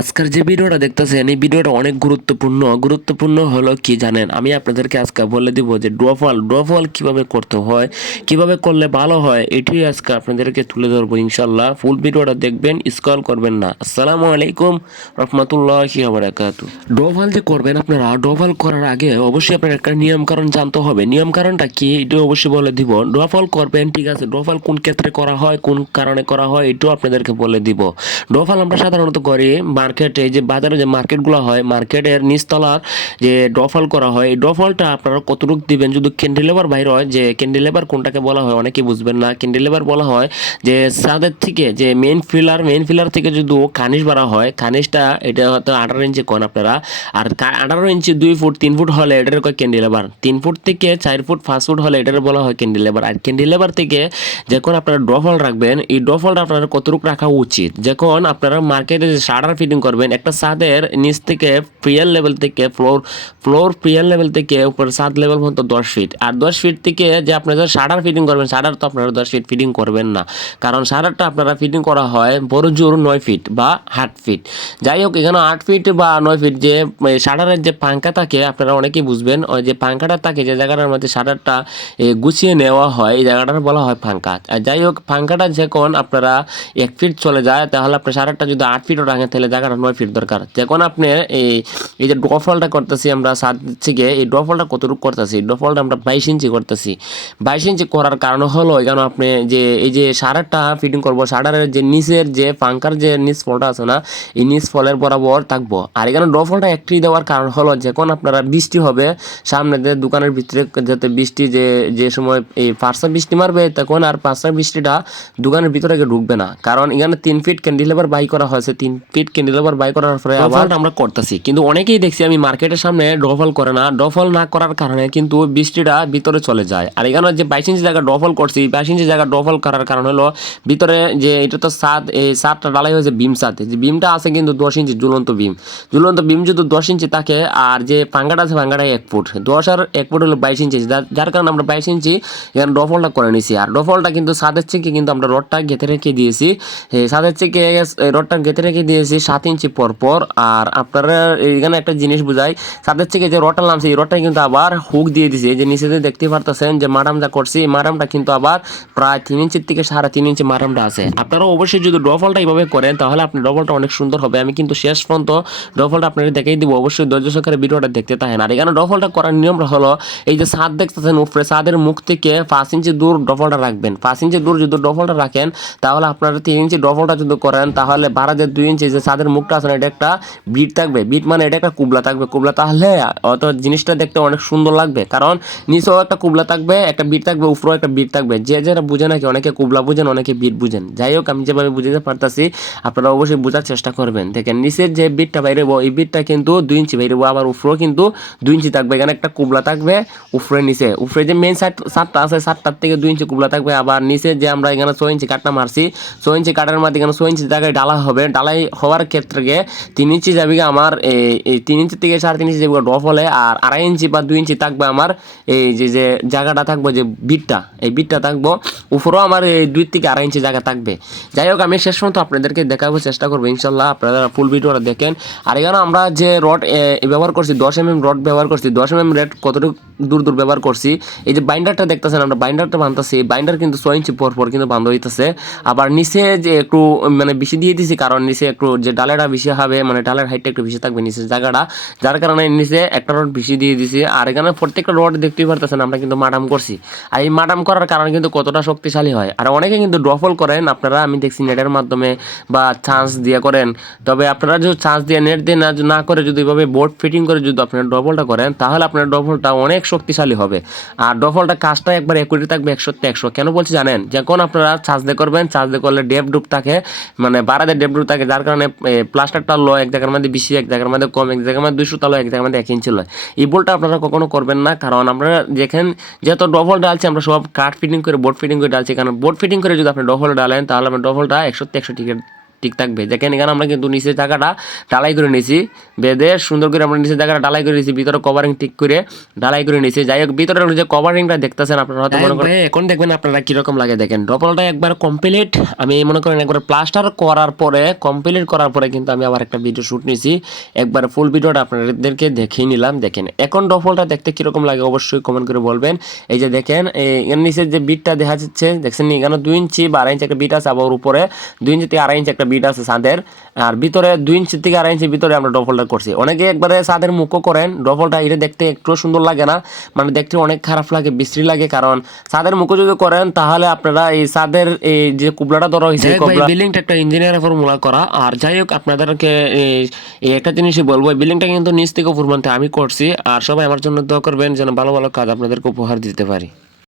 আজকের যে ভিডিওটা দেখতেছেন, এই ভিডিওটা অনেক গুরুত্বপূর্ণ। গুরুত্বপূর্ণ হলো কি জানেন? আমি আপনাদেরকে আজকে বলে দিব যে ড্রফল ড্রফল কীভাবে করতে হয়, কীভাবে করলে ভালো হয় এটি আজকে আপনাদেরকে তুলে ধরবো ইনশাল্লাহ ফুল ভিডিওটা দেখবেন স্কল করবেন না। আসসালামু আলাইকুম রহমতুল্লাহ বারাকাতু। ড্রফল যে করবেন আপনারা ড্রফল করার আগে অবশ্যই আপনার একটা নিয়ম কারণ জানতে হবে। নিয়ম কারণটা কি? এটা অবশ্যই বলে দিব। ড্রফল করবেন, ঠিক আছে। ড্রফল কোন ক্ষেত্রে করা হয়, কোন কারণে করা হয়, এটাও আপনাদেরকে বলে দিব। ড্রফল আমরা সাধারণত করি মার্কেটে যে বাজারে যে মার্কেটগুলো হয় মার্কেটের নিচতলার যে ড্রফল করা হয়, এই ড্রফলটা আপনারা কতটুকু দিবেন? যদি ক্যান্ডিলেবার বাইর হয়, যে ক্যান্ডিলেবার কোনটাকে বলা হয় অনেকে বুঝবেন না। ক্যান্ডিলেবার বলা হয় যে সাদের থেকে, যে মেইন ফিলার মেইন ফিলার থেকে যদি কানিস বাড়া হয় কানিসটা এটা হয়তো আঠারো ইঞ্চি কোন আপনারা। আর আঠারো ইঞ্চি দুই ফুট, তিন ফুট হলে এটার কয় ক্যান্ডিলেবার তিন ফুট থেকে চার ফুট, পাঁচ ফুট হলে এটার বলা হয় ক্যান্ডিলেবার আর ক্যান্ডিলেবার থেকে যখন আপনারা ড্রফল রাখবেন, এই ড্রফলটা আপনারা কতটুকু রাখা উচিত? যখন আপনারা মার্কেটে যে শাটার ফিটিং করবেন। একটা ছাদের নিচ থেকে প্রিয়ার লেভেল থেকে ফ্লোর ফ্লোর প্রিয়ার লেভেল থেকে উপর ছাদ লেভেল পর্যন্ত দশ ফিট আর দশ ফিট থেকে যে আপনারা শাটার ফিটিং করবেন শাটার তো আপনারা দশ ফিট ফিটিং করবেন না। কারণ শাটারটা আপনারা ফিটিং করা হয় বড় জোর নয় ফিট বা আট ফিট যাই হোক এখানে আট ফিট বা নয় ফিট যে শাটারের যে পাঙ্কা থাকে আপনারা অনেকেই বুঝবেন ওই যে পাঙ্কাটা থাকে যে জায়গাটার মধ্যে এ, গুছিয়ে নেওয়া হয় এই জায়গাটার বলা হয় ফাঙ্কা আর যাই হোক ফাঙ্কাটা যখন আপনারা এক ফিট চলে যায় তাহলে আপনার শাটারটা যদি আট ফিটও রাখেন তাহলে জায়গাটা নয় ফিট দরকার। যখন আপনি এই এই যে ড্রফলটা করতেছি আমরা সাত থেকে, এই ড্রফলটা কতটুকু করতেছি? ড্রফলটা আমরা বাইশ ইঞ্চি করতেছি। বাইশ ইঞ্চি করার কারণ হলো এখানে আপনি যে, এই যে সারারটা ফিটিং করব সারারের যে নিচের যে ফাঙ্কার যে নিচ ফলটা আছে না, এই নিচ ফলের বরাবর থাকব। আর এখানে ড্রফলটা একটি দেওয়ার কারণ হলো, যখন আপনারা বৃষ্টি হবে, সামনে যে দোকানের ভিতরে যাতে বৃষ্টি যে যে সময় এই পাঁচটা বৃষ্টি মারবে, তখন আর পাঁচটা বৃষ্টিটা দোকানের ভিতরে ঢুকবে না। কারণ এখানে তিন ফিট ক্যান্ডিলেবার বাই করা হয়েছে, তিন ফিট ক্যান্ডিলেবার বাই করার পরে আবার আমরা করতেছি। কিন্তু অনেকেই দেখছি আমি মার্কেটের সামনে ডফল করে না। ডফল না করার কারণে কিন্তু বৃষ্টিটা ভিতরে চলে যায়। আর এখানে যে বাইশ ইঞ্চি জায়গা ডফল করছি বাইশ ইঞ্চি জায়গা ডফল করার কারণ হলো ভিতরে যে এটা তো সাত এই সাতটা ডালাই হয়েছে বিম সাথে যে বিমটা আছে কিন্তু দশ ইঞ্চি ঝুলন্ত বিম ঝুলন্ত বিম যদি দশ ইঞ্চি থাকে আর যে পাঙ্গাটা আছে পাঙ্গাটা এক ফুট। দশ আর এক ফুট হলো বাইশ ইঞ্চি। যার- কারণে আমরা বাইশ ইঞ্চি এখানে ডফলটা করে নিছি। আর ডফলটা কিন্তু সাদের থেকে কিন্তু আমরা রডটা গেঁথে রেখে দিয়েছি। থেকে এই রডটা গেঁথে রেখে দিয়েছি সাত ইঞ্চি পর পর, আর আপনারা এখানে একটা জিনিস বুঝাই। সাদের থেকে যে রডটা নামছে, এই রডটা কিন্তু আবার হুক দিয়ে এই যে নিচেতে দেখতে পারতেছেন যে মারাম যা করছি, এই মারামটা কিন্তু আবার প্রায় তিন ইঞ্চির থেকে সাড়ে তিন ইঞ্চি মারামটা আছে। আপনারা অবশ্যই যদি ডফলটা এইভাবে করেন, তাহলে আপনি ডবলটা অনেক সুন্দর হবে। আমি কিন্তু শেষ পর্যন্ত ডফলটা আপনাদের দেখাই দিব। অবশ্যই ধৈর্য সহকারে ভিডিওটা দেখতে থাকেন। আর এখানে ডফলটা করার নিয়মটা হলো, এই যে ছাদ দেখতেছেন উপরে ছাদের মুখ থেকে পাঁচ ইঞ্চি দূর ডফলটা রাখবেন। পাঁচ ইঞ্চি দূর যদি ডফলটা রাখেন, তাহলে আপনারা তিন ইঞ্চি ডফলটা যদি করেন, তাহলে বারো দুই ইঞ্চি যে ছাদের মুখটা আছে না, এটা একটা বিট থাকবে। বিট মানে এটা একটা কুবলা থাকবে। কুবলা তাহলে অত জিনিসটা দেখতে অনেক সুন্দর লাগবে। কারণ নিচেও একটা কুবলা থাকবে, একটা বিট থাকবে, উপরেও একটা বিট থাকবে। যে যারা বুঝে নাকি, অনেকে কুবলা বুঝেন, অনেকে বিট বুঝেন। যাই হোক, আমি যেভাবে বুঝতে পারতাছি, আপনারা অবশ্যই বোঝার চেষ্টা করবেন। দেখেন, নিচের যে বিটটা বাইরেবো এই বিটটা কিন্তু দুই ইঞ্চি বাইরেবো আবার উপরেও কিন্তু দুই ইঞ্চি থাকবে। এখানে একটা কুবলা থাকবে উপরে নিচে। উপরে যে মেন সাইড সাতটা আছে সাতটার থেকে দুই ইঞ্চি কুবলা থাকবে। আবার নিচে যে আমরা এখানে ছয় ইঞ্চি কাটটা মারছি, ছয় ইঞ্চি কাটার মধ্যে এখানে ছয় ইঞ্চি জায়গায় ডালা হবে। ডালাই হওয়ার ক্ষেত্রে তিন ইঞ্চি যাবে আমার এই এই তিন ইঞ্চি থেকে সাড়ে তিন ইঞ্চি যাবে ড্রপ হলে আর আড়াই ইঞ্চি বা দুই ইঞ্চি থাকবে আমার এই যে যে জায়গাটা থাকব, যে বিটটা এই বিটটা থাকব, উপরেও আমার এই দুই থেকে আড়াই ইঞ্চি জায়গা থাকবে। যাই হোক, আমি শেষ পর্যন্ত আপনাদেরকে দেখাবো চেষ্টা করব, ইনশাল্লাহ আপনারা ফুল ভিডিওটা দেখেন। আর এখানে আমরা যে রড ব্যবহার করছি, দশ এম এম রড ব্যবহার করছি, দশ এম এম রেড কতটুকু দূর দূর ব্যবহার করছি, এই যে বাইন্ডারটা দেখতেছেন আমরা বাইন্ডারটা বানতেছি বাইন্ডার কিন্তু ছয় ইঞ্চি পর পর কিন্তু বান্ধ হইতেছে। আবার নিচে যে একটু মানে বেশি দিয়ে দিছি, কারণ নিচে একটু যে ডালেটা বেশি হবে মানে ডালের হাইটটা একটু বেশি থাকবে নিচের জায়গাটা, যার কারণে নিচে একটা রড বেশি দিয়ে দিছি। আর এখানে প্রত্যেকটা রড দেখতেই পারতেছেন আমরা কিন্তু মাডাম করছি। আর এই মাডাম করার কারণে কিন্তু কতটা শক্তিশালী হয়। আর অনেকে কিন্তু ড্রফল করেন, আপনারা আমি দেখছি নেটের মাধ্যমে বা চান্স দিয়ে করেন। তবে আপনারা যদি চান্স দিয়ে নেট দিয়ে না করে যদি এভাবে বোর্ড ফিটিং করে যদি আপনারা ডবলটা করেন, তাহলে আপনার ডবলটা অনেক শক্তিশালী হবে। আর ডবলটা কাজটা একবার একুটি থাকবে একশো একশো। কেন বলছি জানেন? যখন আপনারা চার্জ দিয়ে করবেন চার্জ দিয়ে করলে ডেপ ডুপ থাকে মানে বারাদের ডেপ ডুপ থাকে, যার কারণে প্লাস্টারটা লয় এক জায়গার মধ্যে বেশি, এক জায়গার মধ্যে কম, এক জায়গার মধ্যে দুশো তালো এক জায়গার মধ্যে এক ইঞ্চি লয় এই বোল্টটা আপনারা কখনো করবেন না, কারণ আমরা যেখানে যেহেতু ডবল ডালছি, আমরা সব কাঠ ফিটিং করে বোর্ড ফিটিং করে ডালছি। কারণ বোর্ড ফিটিং করে যদি আপনি ডবল ডালেন, তাহলে আপনার ডবলটা একশো একশো টিকিট ঠিক থাকবে। দেখেন এখানে আমরা কিন্তু নিচের জায়গাটা ঢালাই করে নিয়েছি। বেঁধে সুন্দর করে আমরা নিচের জায়গাটা ঢালাই করে নিয়েছি ভিতরে কভারিং ঠিক করে ঢালাই করে নিয়েছি। যাই হোক ভিতরে যে কভারিংটা দেখতেছেন আপনারা হয়তো মনে করেন এখন দেখবেন আপনারা কীরকম লাগে। দেখেন ডবলটা একবার কমপ্লিট আমি মনে করেন একবার প্লাস্টার করার পরে কমপ্লিট করার পরে কিন্তু আমি আবার একটা ভিডিও শুট নিয়েছি। একবার ফুল ভিডিওটা আপনাদেরকে দেখিয়ে নিলাম। দেখেন এখন ডবলটা দেখতে কীরকম লাগে অবশ্যই কমেন্ট করে বলবেন। এই যে দেখেন এই- এর নিচে যে বিটটা দেখা যাচ্ছে দেখছেন এখানে দুই ইঞ্চি বা আড়াই ইঞ্চি একটা বিট আছে আবার উপরে। দুই ইঞ্চি থেকে আড়াই ইঞ্চি একটা বিট আছে ছাদের আর ভিতরে দুই ইঞ্চি থেকে আড়াই ইঞ্চি ভিতরে আমরা ডফলটা করছি। অনেকে একবারে ছাদের মুখও করেন ডফলটা এটা দেখতে একটু সুন্দর লাগে না। মানে দেখতে অনেক খারাপ লাগে বিশ্রী লাগে কারণ ছাদের মুখো যদি করেন তাহলে আপনারা এই ছাদের এই যে কুবলাটা ধরা হয়েছে বিল্ডিংটা একটা ইঞ্জিনিয়ার ফর্মুলা করা। আর যাই হোক আপনাদেরকে একটা জিনিসই বলব এই বিল্ডিংটা কিন্তু নিচ থেকে পর্যন্ত আমি করছি। আর সবাই আমার জন্য দোয়া করবেন যেন ভালো ভালো কাজ আপনাদেরকে উপহার দিতে পারি।